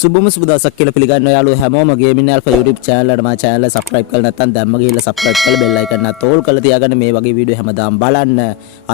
සුබම සුබ දවසක් කියලා පිළිගන්නවා යාළුවෝ හැමෝම ගේමින් ඇල්ෆා YouTube channel එකට මා channel එක subscribe කරලා නැත්නම් දැම්ම ගිහිල්ලා subscribe කරලා bell icon එක තෝල් කරලා තියාගන්න මේ වගේ වීඩියෝ හැමදාම බලන්න.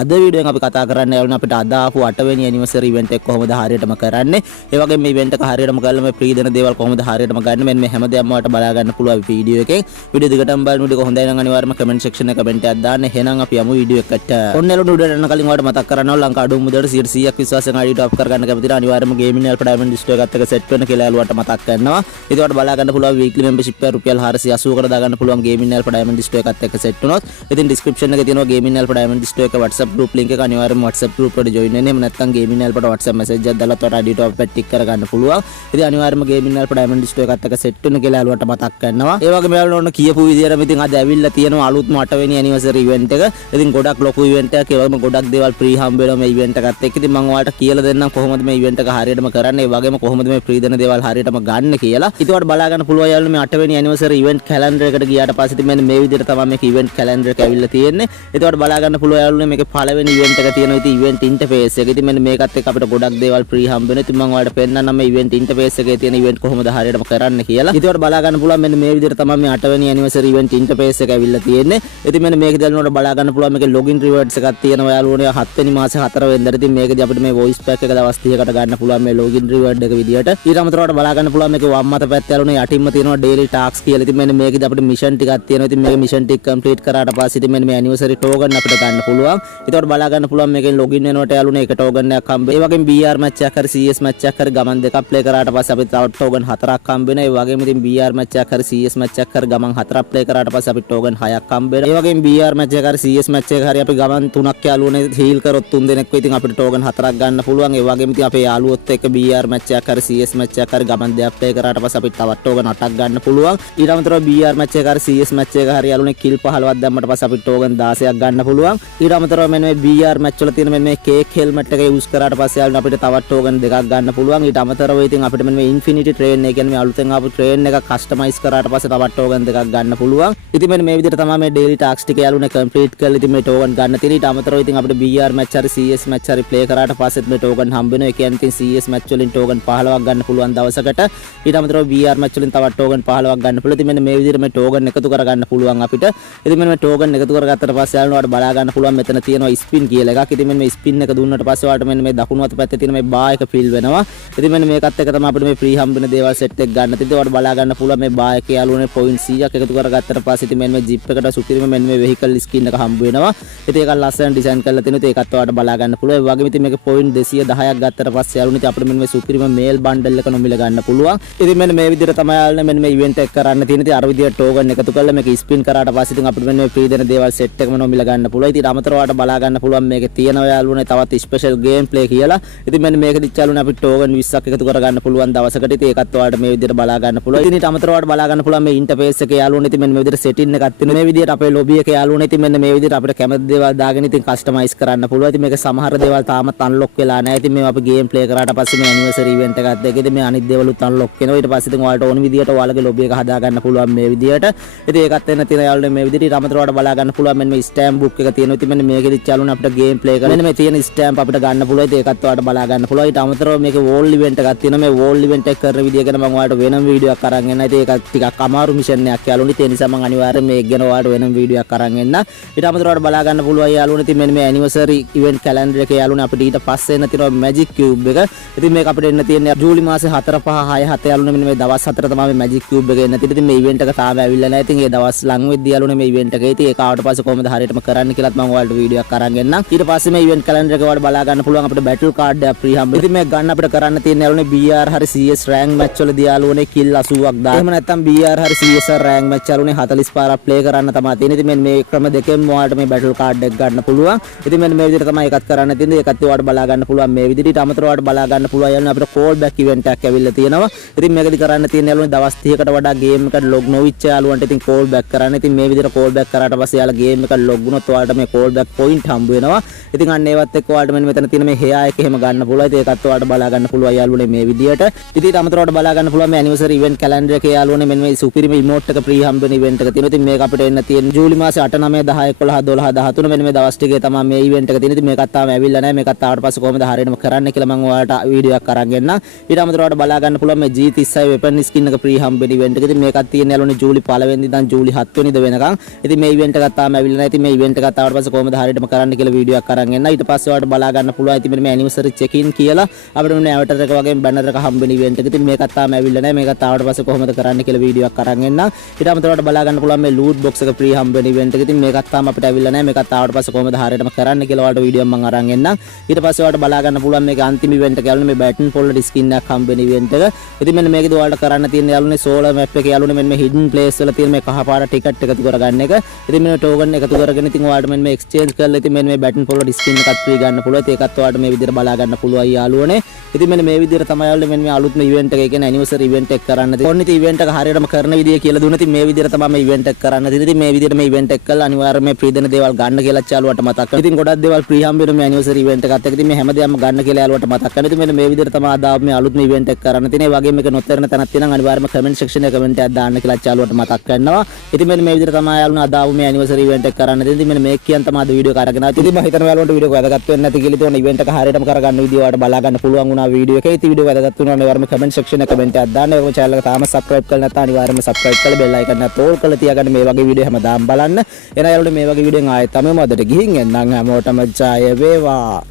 අද වීඩියෝෙන් අපි කතා කරන්න යාළුවෝ අපිට අද ආපු 8 වෙනි anniversary event එක කොහොමද හරියටම කරන්නේ. ඒ වගේම මේ event එක හරියටම කරලා මේ free දෙන දේවල් කොහොමද හරියටම ගන්න මෙන්න මේ හැමදේම ඔයාලට බලා ගන්න පුළුවන් වීඩියෝ එකෙන්. වීඩියෝ දිගටම බලන්න වීඩියෝ හොඳයි නම් අනිවාර්යයෙන්ම comment section එකේ comment එකක් දාන්න. එහෙනම් අපි යමු වීඩියෝ එකට. ඔන්න යාළුවෝ වීඩියෝ යන කලින් ඔයාලට මතක් කරන්න ඕන ලංකා අඩු මුදලට 100ක් විශ්වාසයෙන් ආඩියට අප් කරගන්න කැමති නම් අනිවාර්යයෙන්ම ගේමින් ඇල්ෆා ඩයමන්ඩ් ඩිස්ට්‍රෝ එකත් එක්ක set වෙන්න කියලා යාළුවන්ට මතක් කරනවා. ඉතින් ඔයාලට බලා ගන්න පුළුවන් weekly membership එක රුපියල් 480කට දා ගන්න පුළුවන් ගේමින් ඇල්ෆා ඩයමන්ඩ් ඩිස්ට්‍රෝ එකත් එක්ක set වුණොත්. ඉතින් description එකේ තියෙනවා ගේමින් ඇල්ෆා ඩයමන්ඩ් ඩිස්ට්‍රෝ එක WhatsApp group link එක අනිවාර්යයෙන්ම WhatsApp group එකට join වෙන්න. එහෙම නැත්නම් ගේමින් ඇල්ෆාට WhatsApp message එකක් දාලා ඔයාලට ID top එක tick කරගන්න පුළුවන්. ඉතින් අනිවාර්යයෙන්ම ගේමින් ඇල්ෆා ඩයමන්ඩ් ඩිස්ට්‍රෝ එකත් එක්ක set වෙන්න කියලා යාළුවන්ට මතක් කරනවා. ඒ වගේම යාළුවෝ ඔන්න කියපු විදිහටම ඉතින් අද ඇවිල්ලා තියෙනවා අලුත්ම 8 වෙනි anniversary event එක. ඉතින් ගොඩක් ලොකු event එකක්. ඒ වගේම ගොඩක් දේවල් free හම්බ වෙනවා මේ event එකත් එක්ක. ඉතින් මම ඔයාලට කියලා දෙන්නම් කොහොමද මේ event එක හරියටම කරන්නේ. ඒ වගේම කොහොමද මේ free දෙන දේවල් හරියටම ගන්න කියලා. ඉතින් ඔයාලට බලා ගන්න පුළුවන් යාළුවෝ මේ 8 වෙනි anniversary event calendar එකට ගියාට පස්සේ ඉතින් මෙන්න මේ විදිහට තමයි මේක event calendar එක ඇවිල්ලා තියෙන්නේ. ඉතින් ඔයාලට බලා ගන්න පුළුවන් යාළුවෝ මේකේ පළවෙනි event එක තියෙනවා. ඉතින් event interface එක. ඉතින් මෙන්න මේකත් එක්ක අපිට ගොඩක් දේවල් free හම්බ වෙනවා. ඉතින් මම ඔයාලට පෙන්නන්නම් මේ event interface එකේ තියෙන event කොහොමද හරියටම කරන්න කියලා. ඉතින් ඔයාලට බලා ගන්න පුළුවන් මෙන්න මේ විදිහට තමයි මේ 8 වෙනි anniversary event interface එක ඇවිල්ලා තියෙන්නේ. ඉතින් මෙන්න මේක දැල්නකොට බලා ගන්න පුළුවන් මේකේ login rewards එකක් තියෙනවා යාළුවෝනේ 7 වෙනි මාසේ 4 වෙනිදාට. ඉතින් මේකදී අපිට මේ voice pack එක දවස් 30කට ගන්න පුළුවන් මේ login reward එක විදියට. ඊට අමතරව ඔයාලට බලා ගන්න පුළුවන් මේකේ වම් අත පැත්තේ යාළුවෝනේ යටින්ම තියෙනවා daily tasks කියලා. ඉතින් මෙන්න මේකදී අපිට mission ටිකක් තියෙනවා. ඉතින් මේක mission ටික complete කරාට පස්සේ ඉතින් මෙන්න මේ anniversary token අපිට ගන්න පුළුවන්. ඒකට බලා ගන්න පුළුවන් මේකෙන් login වෙනකොට යාළුවෝනේ එක token එකක් හම්බ වෙනවා. ඒ වගේම BR match එකක් හරි CS match එකක් හරි ගමන් දෙකක් play කරාට පස්සේ අපිට තව token 4ක් හම්බ වෙනවා. ඒ වගේම ඉතින් BR match එකක් හරි CS match එකක් හරි ගමන් 4ක් play කරාට පස්සේ අපිට token 6ක් හම්බ වෙනවා. ඒ වගේම BR match එක හරි CS match එක හරි අපි ගමන් 3ක් යාළුවෝනේ heal කරොත් 3 දෙනෙක්ව ඉතින් අපිට token 4ක් ගන්න පුළුවන්. ඒ වගේම ඉතින් අපේ යාළුවොත් එක්ක BR match එකක් හරි CS match එකක් හරි ගමන් දෙකක් play කරාට පස්සේ අපිට තවත් token 8ක් ගන්න පුළුවන්. ඊට අමතරව BR match එක හරි CS match එක හරි යාළුවෝනේ kill 15ක් දැම්මට පස්සේ අපිට token 16ක් ගන්න පුළුවන්. ඊට අමතරව මෙන්න මේ BR match වල තියෙන මෙන්න මේ cake helmet එක use කරාට පස්සේ යාළුවෝනේ අපිට තවත් token දෙකක් ගන්න පුළුවන්. ඊට අමතරව ඉතින් අපිට මෙන්න මේ infinity train එක කියන්නේ මේ අලුතෙන් ආපු train එක customize කරාට පස්සේ තවත් token දෙකක් ගන්න පුළුවන්. ඉතින් මෙන්න මේ විදිහට තමයි මේ daily tasks ටික යාළුවෝනේ complete කරලා ඉතින් මේ token ගන්න තියෙන. ඊට අමතරව ඉතින් අපිට BR match හරි CS match හරි play කරාට පස්සෙත් මේ token හම්බ වෙනවා. ඒ කියන්නේ ඉතින් CS match වලින් token 15ක් ගන්න පුළුවන් දවසකට. ඊට අමතරව BR match වලින් තවත් token 15ක් ගන්න පුළුවන්. ඉතින් මෙන්න මේ විදිහට මේ token එකතු කරගන්න පුළුවන් අපිට. ඉතින් මෙන්න මේ token එකතු කරගත්තට පස්සේ යාළුවෝ ඔයාලට බලා ගන්න පුළුවන් මෙතන තියෙනවා spin කියලා එකක්. ඉතින් මෙන්න මේ spin එක දුන්නට පස්සේ ඔයාලට මෙන්න මේ දකුණු අත පැත්තේ තියෙන මේ bar එක fill වෙනවා. ඉතින් මෙන්න මේකත් එක්ක තමයි අපිට මේ free හම්බ වෙන දේවල් set එක ගන්න. ඉතින් ඔයාලට බලා ගන්න පුළුවන් මේ bar එකේ යාළුවෝනේ point 100ක් එකතු කරගත්තට පස්සේ ඉතින් මෙන්න මේ jeep එකට සුපිරිම මෙන්න මේ vehicle skin එක හම්බ වෙනවා. ඉතින් ඒකත් ලස්සන design කරලා තියෙනවා. ඉතින් ඒකත් ඔයාලට බලා ගන්න පුළුවන්. ඒ වගේම ඉතින් මේකේ point 210ක් ගත්තට පස්සේ යාළුවෝනේ ඉතින් අපිට මෙන්න මේ සුපිරිම mail bundle එක නොමිල ගන්න පුළුවන්. ඉතින් මෙන්න මේ විදිහට තමයි යාළුවෝනේ මෙන්න මේ event එක කරන්න තියෙන. ඉතින් අර විදිහට token එකතු කරලා මේක spin කරාට පස්සේ ඉතින් අපිට මෙන්න මේ free දෙන දේවල් set එකම නොමිල ගන්න පුළුවන්. ඉතින් අමතරව ඔයාලට බලා ගන්න පුළුවන් මේකේ තියෙනවා යාළුවෝනේ තවත් special game play කියලා. ඉතින් මෙන්න මේකෙදිත් යාළුවෝනේ අපිට token 20ක් එකතු කරගන්න පුළුවන් දවසකට. ඉතින් ඒකත් ඔයාලට මේ විදිහට බලා ගන්න පුළුවන්. ඉතින් ඊට අමතරව ඔයාලට බලා ගන්න පුළුවන් මේ interface එකේ යාළුවෝනේ ඉතින් මෙන්න මේ විදිහට setting එකක් තියෙනවා. මේ විදිහට අපේ lobby එකේ යාළුවෝනේ ඉතින් මෙන්න මේ විදිහට අපිට කැමති දේවල් දාගෙන ඉතින් customize කරන්න පුළුවන්. ඉතින් මේක සමහර දේවල් තාමත් unlock වෙලා නැහැ. ඉතින් මේවා අපි game play කරාට පස්සේ මේ anniversary event එකත් එක්ක ඉතින් මේ අනිත් දේවලුත් unlock වෙනවා. ඊට පස්සේ ඉතින් ඔයාලට ඕන විදිහට ඔයාලගේ lobby එක හදා ගන්න පුළුවන් මේ විදිහට. ඉතින් ඒකත් වෙන තියෙන යාළුවෝනේ මේ විදිහට. ඊට අමතරව ඔයාලට බලා ගන්න පුළුවන් මෙන්න මේ stamp book එක තියෙනවා. ඉතින් මෙන්න මේකෙදිත් යාළුවෝනේ අපිට game play කරලා මෙන්න මේ තියෙන stamp අපිට ගන්න පුළුවන්. ඉතින් ඒකත් ඔයාලට බලා ගන්න පුළුවන්. ඊට අමතරව මේකේ wall event එකක් තියෙනවා. මේ wall event එක කරන විදිය ගැන මම ඔයාලට වෙනම වීඩියෝ එකක් අරන් එන්න. ඉතින් ඒක ටිකක් අමාරු mission එකක් යාළුවෝනේ. ඒ නිසා මම අනිවාර්යයෙන් මේක ගැන ඔයාලට වෙනම වීඩියෝ එකක් අරන් එන්න. ඊට අමතරව ඔයාලට බලා ගන්න පුළුවන් යාළුවෝනේ ඉතින් මෙන්න මේ anniversary event calendar එකේ යාළුවෝනේ අපිට ඊට පස්සේ එන්න තියෙනවා magic cube එක. ඉතින් මේක අපිට එන්න තියෙන්නේ ජූලි මාසේ 4 5 6 7 යාළුවෝනේ මෙන්න මේ දවස් 4 තමයි මේ magic cube එක එන්න තියෙන්නේ. ඉතින් මේ event එක තාම ඇවිල්ලා නැහැ. ඉතින් ඒ දවස් ලඟ වෙද්දී යාළුවෝනේ මේ event එක. ඉතින් ඒක ආවට පස්සේ කොහොමද හරියටම කරන්න කියලාත් මම ඔයාලට වීඩියෝ එකක් අරන් එන්නම්. ඊට පස්සේ මේ event calendar එක ඔයාලට බලා ගන්න පුළුවන් අපිට battle card එකක් free හම්බ. ඉතින් මේක ගන්න අපිට කරන්න තියෙන්නේ යාළුවෝනේ BR හරි CS rank match වලදී යාළුවෝනේ kill 80ක් දාන්න. එහෙම නැත්නම් BR හරි CS rank match යාළුවෝනේ 40 පාරක් play කරන්න තමයි තියෙන්නේ. ඉතින් මේ ක්‍රම දෙකෙන් ඔයාලට මේ battle card එක ගන්න පුළුවන්. ඉතින් මෙන්න මේ විදිහට තමයි ඒකත් කරන්න තියෙන්නේ. ඒකත් ඔයාලට බලා ගන්න පුළුවන් මේ විදිහට. ඊට අමතරව ඔයාලට බලා ගන්න පුළුවන් යාළුවෝනේ අපිට call back event එකක් ඇවිල්ලා තියෙනවා. ඉතින් මේකදී කරන්න තියෙන්නේ යාළුවෝනේ දවස් 30කට වඩා game එකට log නොවිච්ච යාළුවන්ට ඉතින් call back කරන්න. ඉතින් මේ විදිහට call back කරාට පස්සේ යාළුවා game එකට log වුණොත් ඔයාලට මේ call back point හම්බ වෙනවා. ඉතින් අන්න ඒවත් එක්ක ඔයාලට මෙන්න මෙතන තියෙන මේ hair එක එහෙම ගන්න පුළුවන්. ඉතින් ඒකත් ඔයාලට බලා ගන්න පුළුවන් යාළුවෝනේ මේ විදිහට. ඉතින් ඊට අමතරව ඔයාලට බලා ගන්න පුළුවන් මේ anniversary event calendar එකේ යාළුවෝනේ මෙන්න මේ සුපිරිම emote එක free හම්බ වෙන event එක තියෙනවා. ඉතින් මේක අපිට එන්න තියෙන ජූලි මාසේ 8 9 10 11 12 13 මෙන්න මේ දවස් ටිකේ තමයි මේ event එක තියෙන්නේ. ඉතින් මේකත් තාම ඇවිල්ලා නැහැ. මේකත් ආවට පස්සේ කොහොමද හරියටම කරන්න කියලා මම ඔයාලට වීඩියෝ එකක් අරන් එන්නම්. ඊට අමතරව ඔයාලට බලා ගන්න පුළුවන් මේ G36 weapon skin එක free හම්බෙන event එක. ඉතින් මේකත් තියෙන යාළුවනේ ජූලි 1 වෙනිදා ඉඳන් ජූලි 7 වෙනිදා වෙනකන්. ඉතින් මේ event එකත් තාම ඇවිල්ලා නැහැ. ඉතින් මේ event එකත් ආවට පස්සේ කොහොමද හරියටම කරන්න කියලා වීඩියෝ එකක් අරන් එන්න. ඊට පස්සේ ඔයාලට බලා ගන්න පුළුවන්. ඉතින් මේ anniversary check in කියලා අපිට මේ avatar එක වගේ banner එක හම්බෙන event එක. ඉතින් මේකත් තාම ඇවිල්ලා නැහැ. මේකත් ආවට පස්සේ කොහොමද කරන්න කියලා වීඩියෝ එකක් අරන් එන්න. ඊට අමතරව ඔයාලට බලා ගන්න පුළුවන් මේ loot box එක free හම්බෙන event එක. ඉතින් මේකත් තාම අපිට ඇවිල්ලා නැහැ. මේකත් ආවට පස්සේ කොහොමද හරියටම කරන්න කියලා ඔයාලට වීඩියෝ මම අරන් එන්න. ඊට පස්සේ ඔයාලට බලා ගන්න පුළුවන් මේක අන්තිම event එක යාළුවනේ මේ Baton Pollard skin එකක් හම්බෙන event එක. ඉතින් මෙන්න මේකදී ඔයාලට කරන්න තියෙන යාළුවනේ solar map එක යාළුවනේ මෙන්න මේ hidden place වල තියෙන මේ කහ පාට ටිකට් එකතු කරගන්න එක. ඉතින් මෙන්න token එකතු කරගෙන ඉතින් ඔයාලට මෙන්න මේ exchange කරලා ඉතින් මෙන්න මේ Baton Pollard skin එකත් free ගන්න පුළුවන්. ඒකත් ඔයාලට මේ විදිහට බලා ගන්න පුළුවන් යාළුවනේ. ඉතින් මෙන්න මේ විදිහට තමයි යාළුවනේ මෙන්න මේ අලුත්ම event එක කියන්නේ anniversary event එක කරන්න තියෙන්නේ. ඕන ඉතින් event එක හරියටම කරන විදිය කියලා දුන්නා. ඉතින් මේ විදිහට තමයි මේ event එක කරන්න තියෙන්නේ. ඉතින් මේ විදිහට මේ event එක කළා අනිවාර්යයෙන් මේ free දෙන දේවල් ගන්න කියලා යාළුවට මතක් කරගන්න. ඉතින් ගොඩක් දේවල් free හම්බෙන මේ anniversary event එකත් එක්ක ඉතින් මේ හැමදේම ගන්න කියලා යාළුවට මතක් කරගන්න. ඉතින් මෙන්න මේ විදිහට තමයි අදාව මේ අලුත්ම event එක කරන්න තියෙන්නේ. ඒ වගේම මේක නොතේරෙන තැනක් තියෙනවා අනිවාර්යයෙන්ම comment section එකේ comment එකක් දාන්න කියලා යාළුවට මතක් කරනවා. ඉතින් මෙන්න මේ විදිහට තමයි යාළුවනේ අදාව මේ anniversary event එක කරන්න තියෙන්නේ. ඉතින් මෙන්න මේක කියන තමයි අද වීඩියෝ එක අරගෙන ආවේ. ඉතින් මම හිතනවා යාළුවන්ට වීඩියෝ එක වැදගත් වෙන්නේ නැති කියලා. ඉතින් event එක හරියටම කරගන්න විදිය ඔයාලට බලා ගන්න පුළුවන් වුණා වීඩියෝ එකේ. ඉතින් වීඩියෝ වැදගත් වුණා නම් අනිවාර්යයෙන්ම comment section එකේ comment එකක් දාන්න. ඒකම channel එක තාම subscribe කරලා නැත්නම් අනිවාර්යයෙන්ම subscribe කරලා bell icon එක all කරලා තියාගන්න මේ වගේ වීඩියෝ හැමදාම බලන්න. එන යාළුවනේ මේ වගේ වීඩියෝෙන් ආයෙත් තමයි මදට ගිහින් එන්නම් හැමෝටම ජය වේවා.